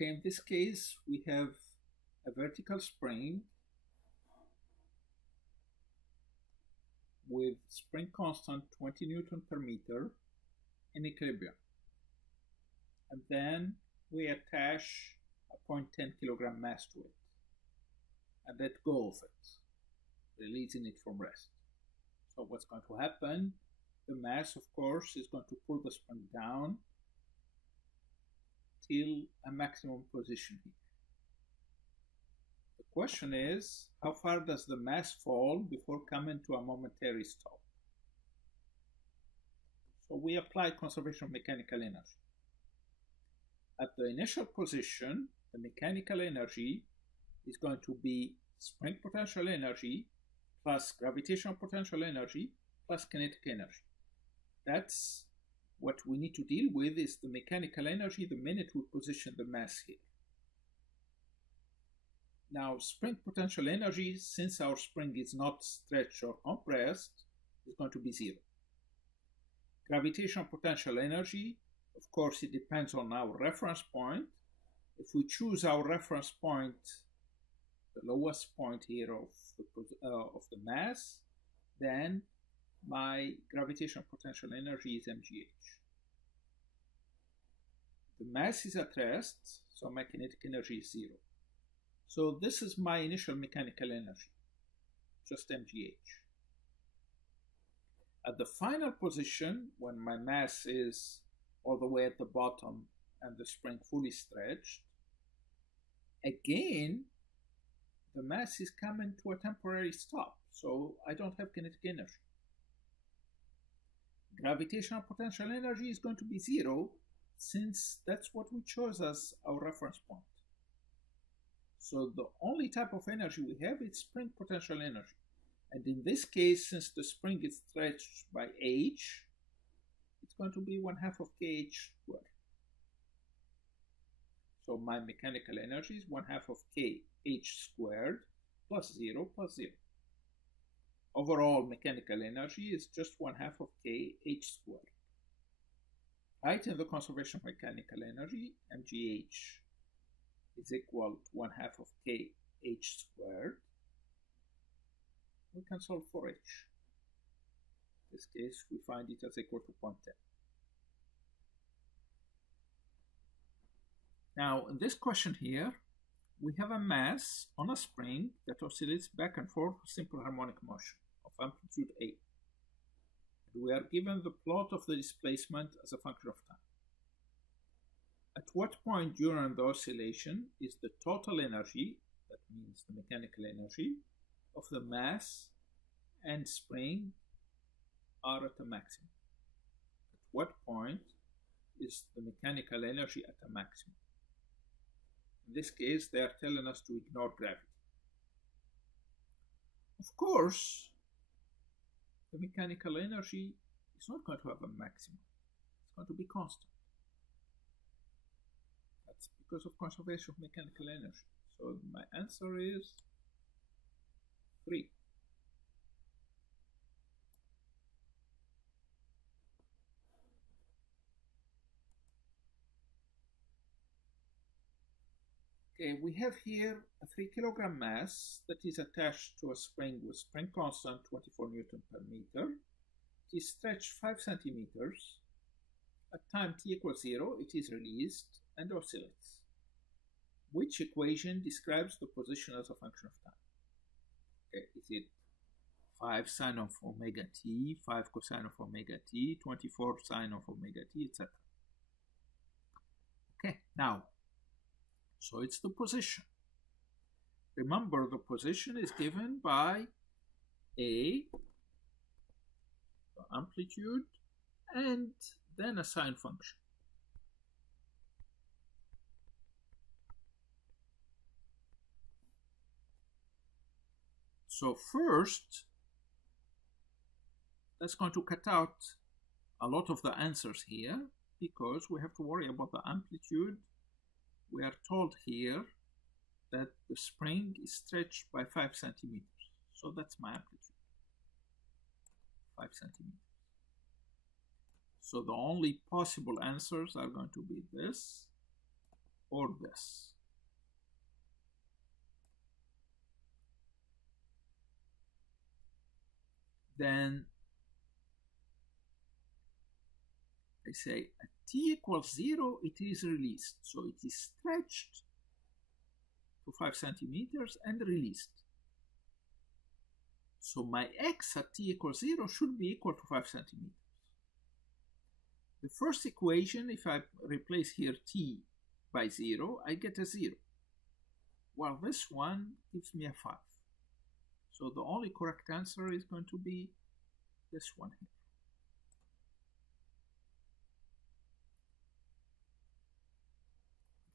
Okay, in this case, we have a vertical spring with spring constant 20 Newton per meter in equilibrium. And then we attach a 0.10 kilogram mass to it and let go of it, releasing it from rest. So what's going to happen? The mass, of course, is going to pull the spring down till a maximum position here. The question is, how far does the mass fall before coming to a momentary stop? So we apply conservation of mechanical energy. At the initial position, the mechanical energy is going to be spring potential energy plus gravitational potential energy plus kinetic energy. That's what we need to deal with, is the mechanical energy the minute we position the mass here. Now, spring potential energy, since our spring is not stretched or compressed, is going to be zero. Gravitational potential energy, of course, it depends on our reference point. If we choose our reference point, the lowest point here of the mass, then my gravitational potential energy is mgh. The mass is at rest, so my kinetic energy is zero. So this is my initial mechanical energy, just mgh. At the final position, when my mass is all the way at the bottom and the spring fully stretched, again, the mass is coming to a temporary stop, so I don't have kinetic energy. Gravitational potential energy is going to be zero, since that's what we chose as our reference point. So the only type of energy we have is spring potential energy. And in this case, since the spring is stretched by h, it's going to be 1/2 of kh squared. So my mechanical energy is 1/2 of kh squared plus 0 plus 0. Overall mechanical energy is just 1/2 of kh squared. Writing the conservation of mechanical energy, mgh is equal to 1/2 of kh squared. We can solve for h. In this case, we find it as equal to 0.10. Now, in this question here, we have a mass on a spring that oscillates back and forth with simple harmonic motion of amplitude A. And we are given the plot of the displacement as a function of time. At what point during the oscillation is the total energy, that means the mechanical energy, of the mass and spring are at a maximum? At what point is the mechanical energy at a maximum? In this case, they are telling us to ignore gravity. Of course, the mechanical energy is not going to have a maximum. It's going to be constant. That's because of conservation of mechanical energy. So my answer is 3. Okay, we have here a 3 kilogram mass that is attached to a spring with spring constant 24 Newton per meter. It is stretched 5 centimeters. At time t equals 0, it is released and oscillates. Which equation describes the position as a function of time? Okay, is it 5 sine of omega t, 5 cosine of omega t, 24 sine of omega t, etc. Okay, now, so it's the position. Remember, the position is given by A, the amplitude, and then a sine function. So first, that's going to cut out a lot of the answers here, because we have to worry about the amplitude. We are told here that the spring is stretched by 5 centimeters. So that's my amplitude, 5 centimeters. So the only possible answers are going to be this or this. Then I say at t equals 0, it is released. So it is stretched to 5 centimeters and released. So my x at t equals 0 should be equal to 5 centimeters. The first equation, if I replace here t by 0, I get a 0. While this one gives me a 5. So the only correct answer is going to be this one here.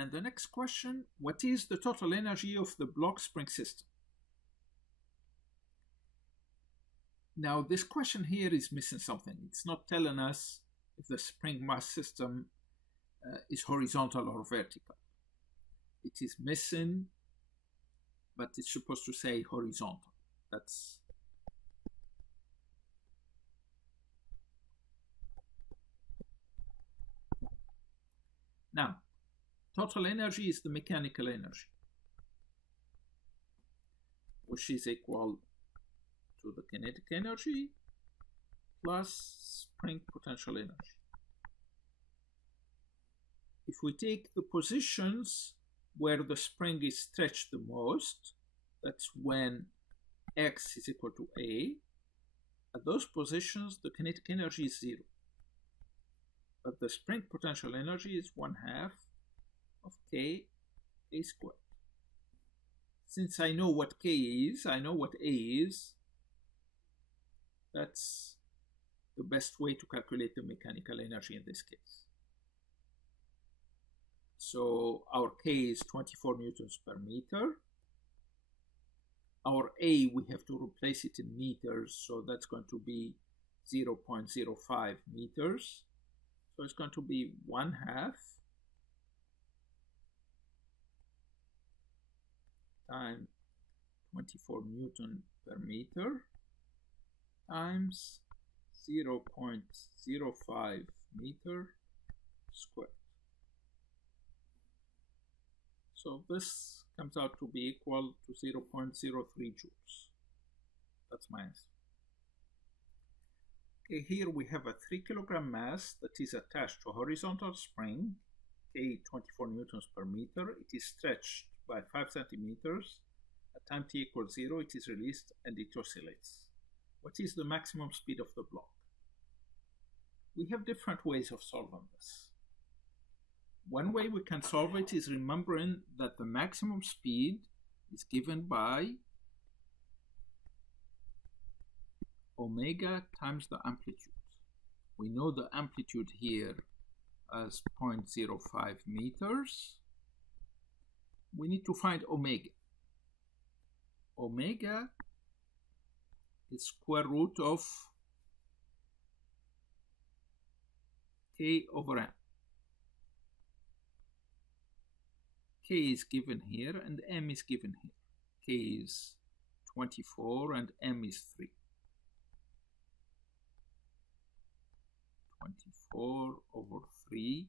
And the next question, what is the total energy of the block spring system? Now this question here is missing something. It's not telling us if the spring mass system is horizontal or vertical. It is missing, but it's supposed to say horizontal. That's now total energy is the mechanical energy, which is equal to the kinetic energy plus spring potential energy. If we take the positions where the spring is stretched the most, that's when x is equal to a. At those positions, the kinetic energy is 0. But the spring potential energy is 1/2 of k a squared. Since I know what k is, I know what a is, that's the best way to calculate the mechanical energy in this case. So our k is 24 newtons per meter. Our a, we have to replace it in meters, so that's going to be 0.05 meters. So it's going to be 1/2 times 24 newton per meter times 0.05 meter squared. So this comes out to be equal to 0.03 joules. That's my answer. Okay, here we have a 3 kilogram mass that is attached to a horizontal spring, K 24 newtons per meter. It is stretched by 5 centimeters. At time t equals 0, it is released and it oscillates. What is the maximum speed of the block? We have different ways of solving this. One way we can solve it is remembering that the maximum speed is given by omega times the amplitude. We know the amplitude here as 0.05 meters. We need to find omega. Omega is square root of k over m. K is given here and m is given here. K is 24 and m is 3. 24 over 3.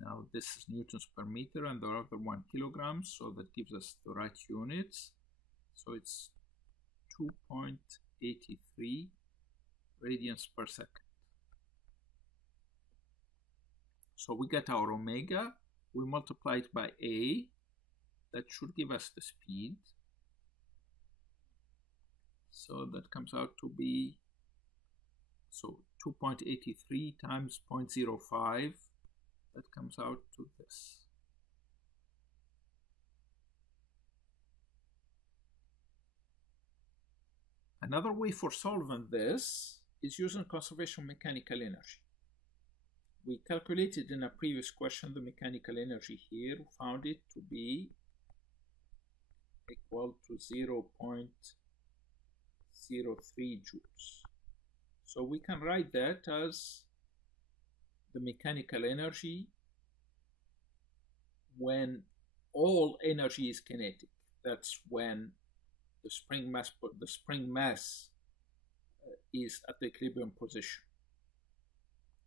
Now this is newtons per meter and the other 1 kilograms, so that gives us the right units. So it's 2.83 radians per second. So we get our omega. We multiply it by a. That should give us the speed. So that comes out to be 2.83 times 0.05. That comes out to this. Another way for solving this is using conservation mechanical energy. We calculated in a previous question the mechanical energy here, found it to be equal to 0.03 joules. So we can write that as the mechanical energy when all energy is kinetic. That's when the spring mass is at the equilibrium position.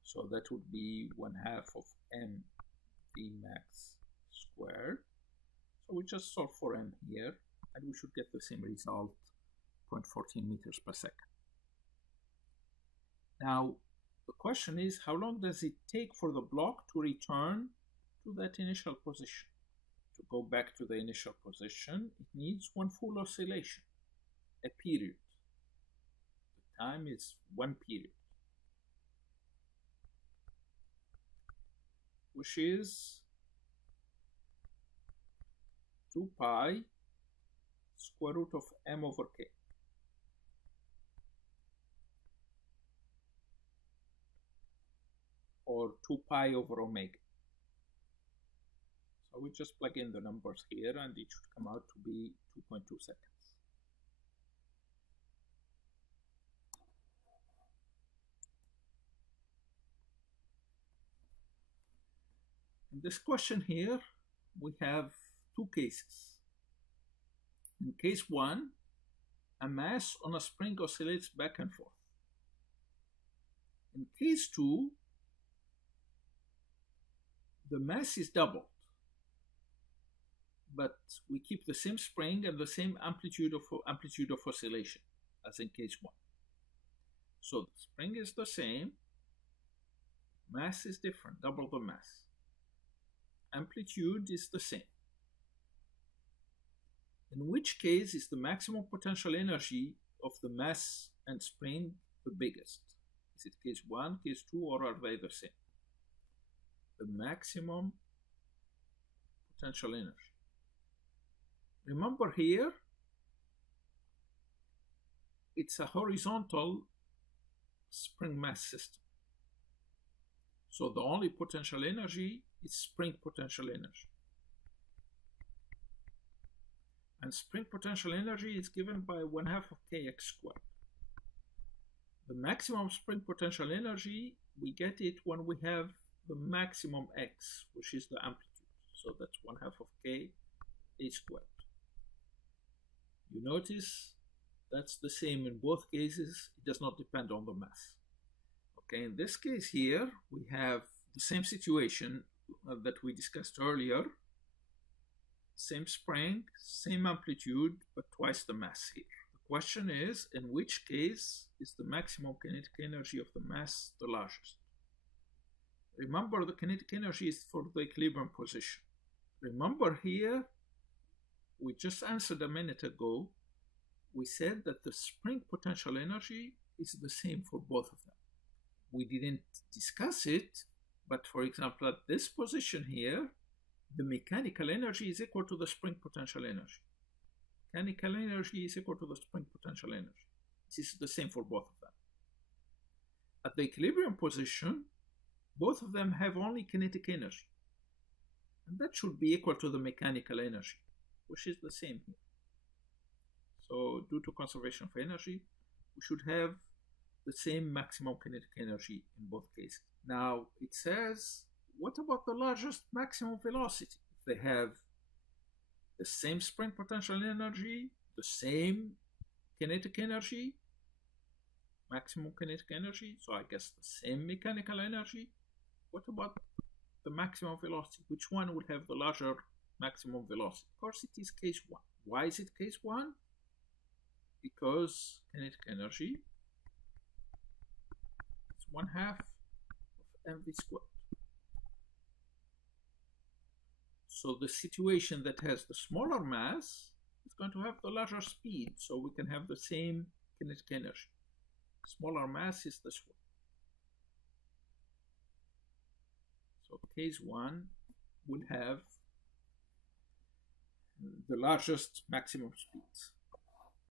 So that would be 1/2 of mv V max squared. So we just solve for m here, and we should get the same result, 0.14 meters per second. Now, the question is, how long does it take for the block to return to that initial position? To go back to the initial position, it needs one full oscillation, a period. The time is one period, which is 2 pi square root of m over k. Or 2 pi over omega. So we just plug in the numbers here and it should come out to be 2.2 seconds. In this question here, we have two cases. In case 1, a mass on a spring oscillates back and forth. In case 2, the mass is doubled, but we keep the same spring and the same amplitude of oscillation as in case 1. So the spring is the same, mass is different, double the mass. Amplitude is the same. In which case is the maximum potential energy of the mass and spring the biggest? Is it case 1, case 2, or are they the same? The maximum potential energy. Remember here, it's a horizontal spring mass system. So the only potential energy is spring potential energy. And spring potential energy is given by 1/2 of kx squared. The maximum spring potential energy, we get it when we have the maximum x, which is the amplitude. So that's 1/2 of k a squared. You notice that's the same in both cases. It does not depend on the mass. Okay, in this case here, we have the same situation that we discussed earlier. Same spring, same amplitude, but twice the mass here. The question is, in which case is the maximum kinetic energy of the mass the largest? Remember, the kinetic energy is for the equilibrium position. Remember here, we just answered a minute ago, we said that the spring potential energy is the same for both of them. We didn't discuss it, but for example, at this position here, the mechanical energy is equal to the spring potential energy. Mechanical energy is equal to the spring potential energy. This is the same for both of them. At the equilibrium position, both of them have only kinetic energy. And that should be equal to the mechanical energy, which is the same here. So due to conservation of energy, we should have the same maximum kinetic energy in both cases. Now it says, what about the largest maximum velocity? They have the same spring potential energy, the same kinetic energy, maximum kinetic energy, so I guess the same mechanical energy. What about the maximum velocity? Which one will have the larger maximum velocity? Of course, it is case 1. Why is it case 1? Because kinetic energy is 1/2 of mv squared. So the situation that has the smaller mass is going to have the larger speed, so we can have the same kinetic energy. Smaller mass is this one. So case 1 will have the largest maximum speeds.